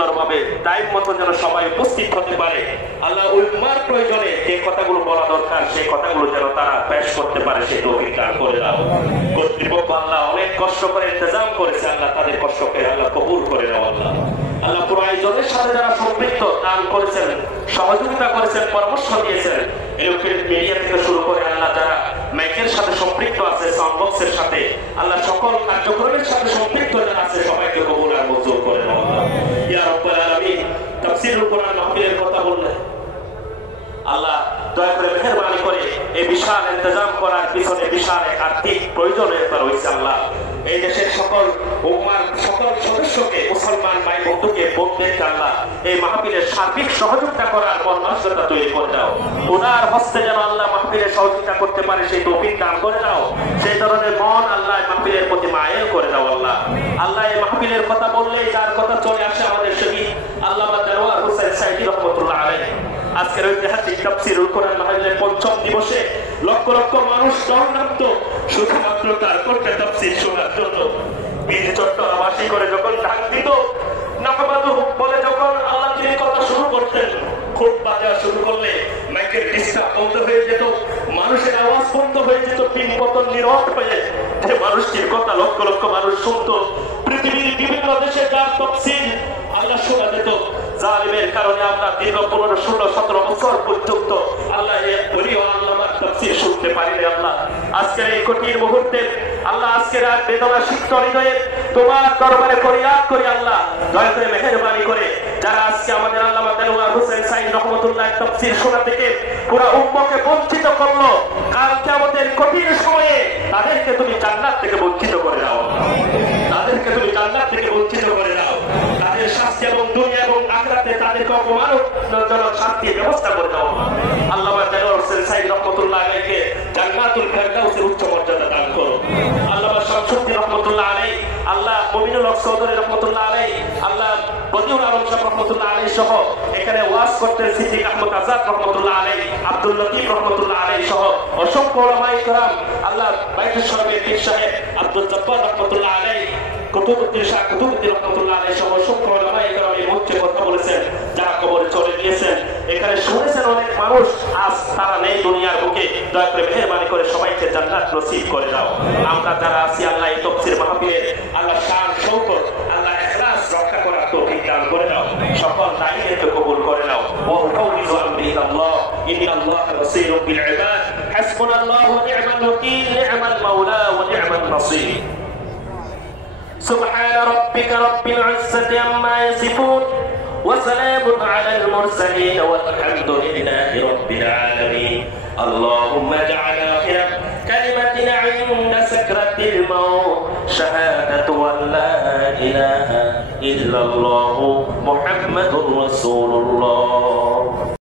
সুন্দরভাবে টাইম মতো যেন সবাই উপস্থিত হতে পারে। আল্লাহ ওই উম্মার প্রয়োজনে যে কথাগুলো বলা দরকার সেই কথাগুলো যেন তারা পেশ করতে পারে, সেই তৌফিক দান করে দাও। কর্তৃপক্ষ আল্লাহ অনেক কষ্ট করে ইন্তজাম করেছে, আল্লাহ তাদের কষ্টকে আল্লাহ কবুল করে দাও। আল্লাহ আল্লাহ পুরো আয়োজনের সাথে যারা সম্পৃক্ত, দান করেছেন, সহযোগিতা করেছেন, পরামর্শ দিয়েছেন, ইলেকট্রনিক মিডিয়া থেকে শুরু করে আল্লাহ যারা মাইকের সাথে সম্পৃক্ত আছে, সাউন্ড বক্সের সাথে, আল্লাহ সকল কার্যক্রমের সাথে সম্পৃক্ত যারা আছে সবাইকে কবুল আর মঞ্জুর করে দাও। ইয়া রাব্বুল আলামিন, তাফসীরুল কোরআন মাহফিলের কথা বললেন আল্লাহ দয়া করে মেহেরবানি করে এই বিশাল ইন্তজাম করার পিছনে বিশাল এক আর্থিক প্রয়োজনীয়তা রয়েছে। আল্লাহ এই দেশের সকল উম্মার সকল সদস্যকে, মুসলমান ভাই বন্ধুকে, বোনদেরকে আল্লাহ এই মাহফিলের সার্বিক সহযোগিতা করার মনমানসিকতা তৈরি করে দাও। ওনার হস্তে যেন আল্লাহ মাহফিলের সহযোগিতা করতে পারে সেই তৌফিক দান করে দাও। সেই ধরনের মন আল্লাহ মাহফিলের প্রতি মায়েল করে দাও। আল্লাহ আল্লাহ এই মাহফিলের কথা বললেই যার কথা চলে আসে আমাদের শহীদ আল্লামা দেলোয়ার হোসেন সাঈদী রাহমাতুল্লাহ আলাইহি। আজকের ঐতিহাসিক তাফসীরুল কোরআন মাহফিলের ৫ম দিবসে লক্ষ লক্ষ মানুষ দৌড়ান্ত শুধুমাত্র তার করতে তাফসীর শোনার জন্য। বীর চট্টগ্রামবাসী করে যখন ডাক দিত, নাহমাদুহু বলে যখন আল্লাহ তিনি কথা শুরু করতেন, খুব বাজা শুরু করলে মাইকের ডিস্টার্ব বন্ধ হয়ে যেত, মানুষের আওয়াজ বন্ধ হয়ে যেত, পিনপতন নীরব হয়ে যে মানুষটির কথা লক্ষ লক্ষ মানুষ শুনতো। পৃথিবীর বিভিন্ন দেশে যার তাফসীর আল্লাহ শোনা যেত, জালিমের কারণে আমরা দীর্ঘ 15, 16, 17 বছর পর্যন্ত আল্লাহ আল্লামার তাফসীর শুনতে পারিনি। আল্লাহ আজকের এই কঠিন মুহূর্তে আল্লাহ আজকের আর বেদনা সিক্ত হৃদয়ে তোমার দরবারে ফরিয়াদ করি আল্লাহ দয়া করে মেহেরবানি করে যারা আজকে আমাদের আল্লামা দেলোয়ার হোসেন সাঈদী রাহমাতুল্লাহ তাফসীর শোনা থেকে পুরো উম্মতকে বঞ্চিত করলো, কাল কিয়ামতের কঠিন সময়ে তাদেরকে তুমি জান্নাত থেকে বঞ্চিত করে দাও, তাদেরকে তুমি জান্নাত থেকে বঞ্চিত করে দাও, তাদের শাস্তি এবং দুনিয়া এবং আখিরাতে তাদেরকে অপমানজনক শাস্তির ব্যবস্থা করে দাও। আল্লামা দেলোয়ার হোসেন সাঈদী রাহমাতুল্লাহ আলাইহিকে জান্নাতুল ফেরদাউসের উচ্চ মর্যাদা দান করো। আল্লামা শামসুদ্দিন রাহমাতুল্লাহ আলাইহি, আল্লাহ মুমিনুল হক চৌধুরী রাহমাতুল্লাহ আলাইহি, আল্লাহ বদিউল আলম সাহেব রাহমাতুল্লাহ আলাইহি সহ এখানে ওয়াজ করতেন সিদ্দিক আহমদ আজাদ রাহমাতুল্লাহ আলাইহি, আব্দুল লতিফ রাহমাতুল্লাহ আলাইহি সহ অসংখ্য উলামায়ে কেরাম, আল্লাহ বাইতুল শরীফের পীর সাহেব আব্দুল জব্বার রাহমাতুল্লাহ আলাইহি, কুতুবউদ্দিন শাহ কুতুবউদ্দিন রাহমাতুল্লাহ আলাইহি সহ অসংখ্য উলামায়ে কেরাম এই মঞ্চে কথা বলেছেন, যারা কবরে চলে গিয়েছেন, এখানে শুনেছেন অনেক মানুষ, আজ তারা নেই দুনিয়ার বুকে। দয়া করে মেহেরবানি করে সবাইকে জান্নাত নসিব করে দাও। আমরা যারা আছি আল্লাহ এই তাফসীর মাহফিলে আল্লাহ শান শৌকত, আল্লাহ ইখলাস রক্ষা করার তৌফিক দান করে দাও। সকল দায়ীদেরকে কবুল করে নাও। ওয়া উফাউযু আমরি ইলাল্লাহ, ইন্নাল্লাহা বাসীরুম বিল ইবাদ, হাসবুনাল্লাহু ওয়া নি'মাল ওয়াকিল, নি'মাল মাওলা ওয়া নি'মান নাসীর। سبحان ربك رب العزة عما يصفون وسلام على المرسلين والحمد لله رب العالمين. اللهم اجعل آخر كلمتنا عند سكرة الموت شهادة أن لا إله إلا الله محمد رسول الله.